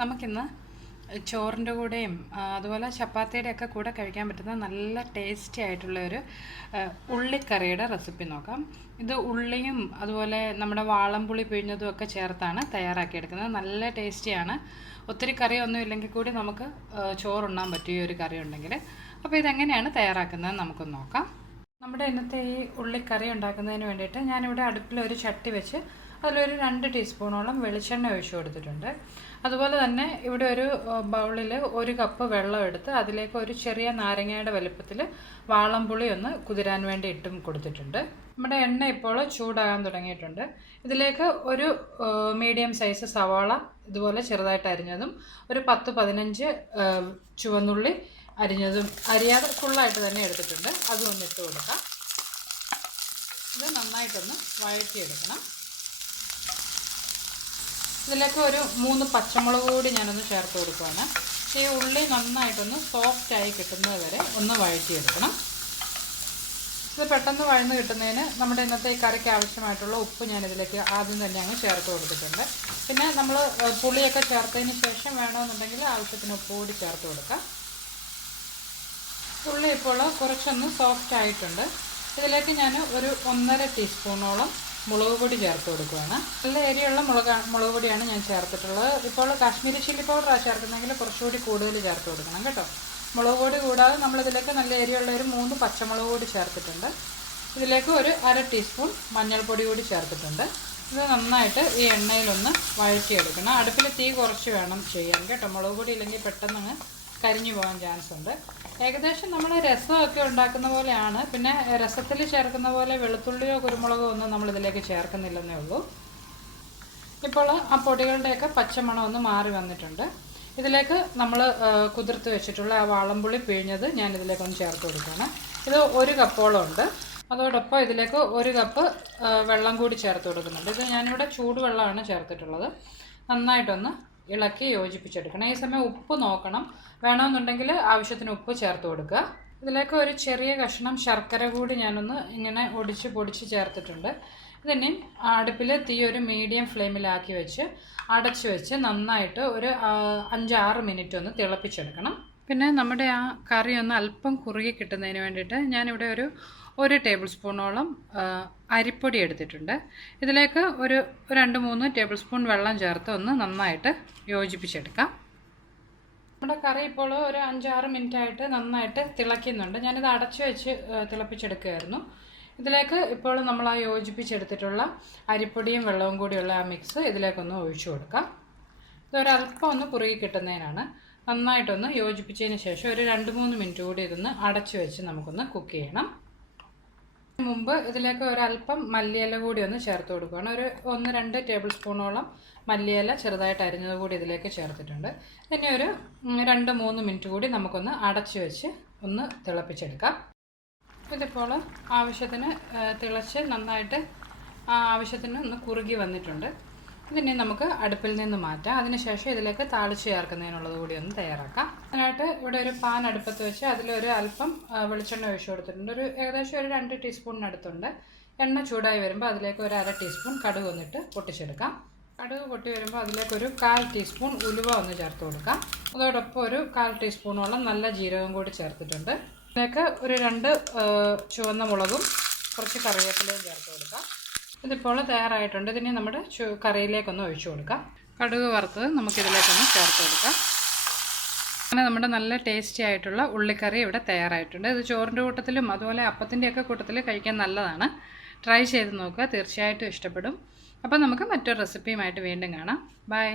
നമുക്കിന്ന് ചോറിൻ്റെ കൂടെയും അതുപോലെ ചപ്പാത്തിയുടെ ഒക്കെ കൂടെ കഴിക്കാൻ പറ്റുന്ന നല്ല ടേസ്റ്റി ആയിട്ടുള്ള ഒരു ഉള്ളിക്കറിയുടെ റെസിപ്പി നോക്കാം. ഇത് ഉള്ളിയും അതുപോലെ നമ്മുടെ വാളംപുളി പിഴിഞ്ഞതും ഒക്കെ ചേർത്താണ് തയ്യാറാക്കിയെടുക്കുന്നത്. നല്ല ടേസ്റ്റിയാണ്. ഒത്തിരി കറിയൊന്നും ഇല്ലെങ്കിൽ കൂടി നമുക്ക് ചോറുണ്ണാൻ പറ്റും ഈ ഒരു കറി ഉണ്ടെങ്കിൽ. അപ്പോൾ ഇതെങ്ങനെയാണ് തയ്യാറാക്കുന്നത് നമുക്കൊന്ന് നോക്കാം. നമ്മുടെ ഇന്നത്തെ ഈ ഉള്ളിക്കറി ഉണ്ടാക്കുന്നതിന് വേണ്ടിയിട്ട് ഞാനിവിടെ അടുപ്പിൽ ഒരു ചട്ടി വെച്ച് അതിലൊരു 2 ടീസ്പൂണോളം വെളിച്ചെണ്ണ ഒഴിച്ചു കൊടുത്തിട്ടുണ്ട്. അതുപോലെ തന്നെ ഇവിടെ ഒരു ബൗളിൽ 1 കപ്പ് വെള്ളം എടുത്ത് അതിലേക്ക് ഒരു ചെറിയ നാരങ്ങയുടെ വലുപ്പത്തിൽ വാളംപുളി ഒന്ന് കുതിരാൻ വേണ്ടി ഇട്ടും കൊടുത്തിട്ടുണ്ട്. നമ്മുടെ എണ്ണ ഇപ്പോൾ ചൂടാകാൻ തുടങ്ങിയിട്ടുണ്ട്. ഇതിലേക്ക് ഒരു മീഡിയം സൈസ് സവാള ഇതുപോലെ ചെറുതായിട്ട് അരിഞ്ഞതും ഒരു 10-15 ചുവന്നുള്ളി അരിഞ്ഞതും അരിയാതെ ഫുള്ളായിട്ട് തന്നെ എടുത്തിട്ടുണ്ട്. അതും ഒന്ന് ഇട്ട് കൊടുക്കാം. ഇത് നന്നായിട്ടൊന്ന് വഴറ്റിയെടുക്കണം. ഇതിലേക്ക് ഒരു 3 പച്ചമുളക് കൂടി ഞാനൊന്ന് ചേർത്ത് കൊടുക്കുകയാണ്. ഈ ഉള്ളി നന്നായിട്ടൊന്ന് സോഫ്റ്റായി കിട്ടുന്നത് വരെ ഒന്ന് വഴറ്റിയെടുക്കണം. ഇത് പെട്ടെന്ന് വഴന്ന് കിട്ടുന്നതിന് നമ്മുടെ ഇന്നത്തെ ഈ കറിക്ക് ആവശ്യമായിട്ടുള്ള ഉപ്പ് ഞാനിതിലേക്ക് ആദ്യം തന്നെ അങ്ങ് ചേർത്ത് കൊടുത്തിട്ടുണ്ട്. പിന്നെ നമ്മൾ പുളിയൊക്കെ ചേർത്തതിന് ശേഷം വേണമെന്നുണ്ടെങ്കിൽ ആവശ്യത്തിന് ഉപ്പ് കൂടി ചേർത്ത് കൊടുക്കാം. ഉള്ളി ഇപ്പോൾ കുറച്ചൊന്ന് സോഫ്റ്റ് ആയിട്ടുണ്ട്. ഇതിലേക്ക് ഞാൻ ഒരു 1.5 ടീസ്പൂണോളം മുളക് പൊടി ചേർത്ത് കൊടുക്കുകയാണ്. നല്ല എരിയുള്ള മുളക് പൊടിയാണ് ഞാൻ ചേർത്തിട്ടുള്ളത്. ഇപ്പോൾ കാശ്മീരി ചില്ലി പൗഡറാണ് ചേർക്കുന്നതെങ്കിൽ കുറച്ചുകൂടി കൂടുതൽ ചേർത്ത് കൊടുക്കണം കേട്ടോ. മുളക് പൊടി കൂടാതെ നമ്മളിതിലേക്ക് നല്ല എരിയുള്ള ഒരു 3 പച്ചമുളക് കൂടി ചേർത്തിട്ടുണ്ട്. ഇതിലേക്ക് ഒരു 1/2 ടീസ്പൂൺ മഞ്ഞൾപ്പൊടി കൂടി ചേർത്തിട്ടുണ്ട്. ഇത് നന്നായിട്ട് ഈ എണ്ണയിലൊന്ന് വഴറ്റിയെടുക്കണം. അടുപ്പിൽ തീ കുറച്ച് വേണം ചെയ്യാൻ കേട്ടോ. മുളക് പൊടി ഇല്ലെങ്കിൽ പെട്ടെന്ന് കരിഞ്ഞു പോകാൻ ചാൻസ് ഉണ്ട്. ഏകദേശം നമ്മൾ രസമൊക്കെ ഉണ്ടാക്കുന്ന പോലെയാണ്. പിന്നെ രസത്തിൽ ചേർക്കുന്ന പോലെ വെളുത്തുള്ളിയോ കുരുമുളകോ ഒന്നും നമ്മളിതിലേക്ക് ചേർക്കുന്നില്ലെന്നേ ഉള്ളൂ. ഇപ്പോൾ ആ പൊടികളുടെയൊക്കെ പച്ചമണം ഒന്ന് മാറി വന്നിട്ടുണ്ട്. ഇതിലേക്ക് നമ്മൾ കുതിർത്ത് വെച്ചിട്ടുള്ള ആ വാളംപുളി പിഴിഞ്ഞത് ഞാൻ ഇതിലേക്കൊന്ന് ചേർത്ത് കൊടുക്കുകയാണ്. ഇത് 1 കപ്പോളം ഉണ്ട്. അതോടൊപ്പം ഇതിലേക്ക് 1 കപ്പ് വെള്ളം കൂടി ചേർത്ത് കൊടുക്കുന്നുണ്ട്. ഇത് ഞാനിവിടെ ചൂടുവെള്ളമാണ് ചേർത്തിട്ടുള്ളത്. നന്നായിട്ടൊന്ന് ഇളക്കി യോജിപ്പിച്ചെടുക്കണം. ഈ സമയം ഉപ്പ് നോക്കണം. വേണമെന്നുണ്ടെങ്കിൽ ആവശ്യത്തിന് ഉപ്പ് ചേർത്ത് കൊടുക്കുക. ഇതിലേക്ക് ഒരു ചെറിയ കഷ്ണം ശർക്കര കൂടി ഞാനൊന്ന് ഇങ്ങനെ പൊടിച്ച് ചേർത്തിട്ടുണ്ട്. ഇതിനി അടുപ്പിൽ തീ ഒരു മീഡിയം ഫ്ലെയിമിലാക്കി വെച്ച് അടച്ചു വെച്ച് നന്നായിട്ട് ഒരു 5-6 മിനിറ്റ് ഒന്ന് തിളപ്പിച്ചെടുക്കണം. പിന്നെ നമ്മുടെ ആ കറി ഒന്ന് അല്പം കുറുകി കിട്ടുന്നതിന് വേണ്ടിയിട്ട് ഞാനിവിടെ ഒരു 1 ടേബിൾ സ്പൂണോളം അരിപ്പൊടി എടുത്തിട്ടുണ്ട്. ഇതിലേക്ക് ഒരു 2-3 ടേബിൾ സ്പൂൺ വെള്ളം ചേർത്ത് ഒന്ന് നന്നായിട്ട് യോജിപ്പിച്ചെടുക്കാം. നമ്മുടെ കറി ഇപ്പോൾ ഒരു 5-6 മിനിറ്റായിട്ട് നന്നായിട്ട് തിളയ്ക്കുന്നുണ്ട്. ഞാനിത് അടച്ചു വെച്ച് തിളപ്പിച്ചെടുക്കുകയായിരുന്നു. ഇതിലേക്ക് ഇപ്പോൾ നമ്മൾ ആ യോജിപ്പിച്ചെടുത്തിട്ടുള്ള അരിപ്പൊടിയും വെള്ളവും കൂടിയുള്ള ആ മിക്സ് ഇതിലേക്കൊന്ന് ഒഴിച്ചു കൊടുക്കാം. ഇതൊരല്പം ഒന്ന് കുറുകി കിട്ടുന്നതിനാണ്. നന്നായിട്ടൊന്ന് യോജിപ്പിച്ചതിന് ശേഷം ഒരു 2-3 മിനിറ്റ് കൂടി ഇതൊന്ന് അടച്ചു വെച്ച് നമുക്കൊന്ന് കുക്ക് ചെയ്യണം. മുമ്പ് ഇതിലേക്ക് ഒരല്പം മല്ലിയില കൂടി ഒന്ന് ചേർത്ത് കൊടുക്കുകയാണ്. ഒരു 1-2 ടേബിൾ സ്പൂണോളം മല്ലിയില ചെറുതായിട്ട് അരിഞ്ഞത് കൂടി ഇതിലേക്ക് ചേർത്തിട്ടുണ്ട്. പിന്നെ ഒരു 2-3 മിനിറ്റ് കൂടി നമുക്കൊന്ന് അടച്ചു വെച്ച് ഒന്ന് തിളപ്പിച്ചെടുക്കാം. ഇതിപ്പോൾ ആവശ്യത്തിന് തിളച്ച് നന്നായിട്ട് ആവശ്യത്തിന് ഒന്ന് കുറുകി വന്നിട്ടുണ്ട്. ഇതിനെ നമുക്ക് അടുപ്പിൽ നിന്ന് മാറ്റാം. അതിനുശേഷം ഇതിലേക്ക് താളിച്ച് ചേർക്കുന്നതിനുള്ളത് കൂടി ഒന്ന് തയ്യാറാക്കാം. അതിനായിട്ട് ഇവിടെ ഒരു പാൻ അടുപ്പത്ത് വെച്ച് അതിലൊരു അല്പം വെളിച്ചെണ്ണ ഒഴിച്ചു കൊടുത്തിട്ടുണ്ട്. ഏകദേശം ഒരു 2 ടീസ്പൂണിനടുത്തുണ്ട്. എണ്ണ ചൂടായി വരുമ്പോൾ അതിലേക്ക് ഒരു 1/2 ടീസ്പൂൺ കടുക് വന്നിട്ട് പൊട്ടിച്ചെടുക്കാം. കടുക് പൊട്ടി വരുമ്പോൾ അതിലേക്ക് ഒരു 1/4 ടീസ്പൂൺ ഉലുവ ഒന്ന് ചേർത്ത് കൊടുക്കാം. അതോടൊപ്പം ഒരു 1/4 ടീസ്പൂണോളം നല്ല ജീരകം കൂടി ചേർത്തിട്ടുണ്ട്. ഇതിലേക്ക് ഒരു 2 ചുവന്ന മുളകും കുറച്ച് കറിവേപ്പിലയും ചേർത്ത് കൊടുക്കാം. ഇതിപ്പോൾ തയ്യാറായിട്ടുണ്ട്. ഇതിനെ നമ്മുടെ കറിയിലേക്കൊന്ന് ഒഴിച്ചു കൊടുക്കാം. കടുക് വറുത്തത് നമുക്കിതിലേക്കൊന്ന് ചേർത്ത് കൊടുക്കാം. അങ്ങനെ നമ്മുടെ നല്ല ടേസ്റ്റി ആയിട്ടുള്ള ഉള്ളിക്കറി ഇവിടെ തയ്യാറായിട്ടുണ്ട്. ഇത് ചോറിൻ്റെ കൂട്ടത്തിലും അതുപോലെ അപ്പത്തിൻ്റെയൊക്കെ കൂട്ടത്തിൽ കഴിക്കാൻ നല്ലതാണ്. ട്രൈ ചെയ്ത് നോക്കുക. തീർച്ചയായിട്ടും ഇഷ്ടപ്പെടും. അപ്പോൾ നമുക്ക് മറ്റൊരു റെസിപ്പിയുമായിട്ട് വീണ്ടും കാണാം. ബൈ.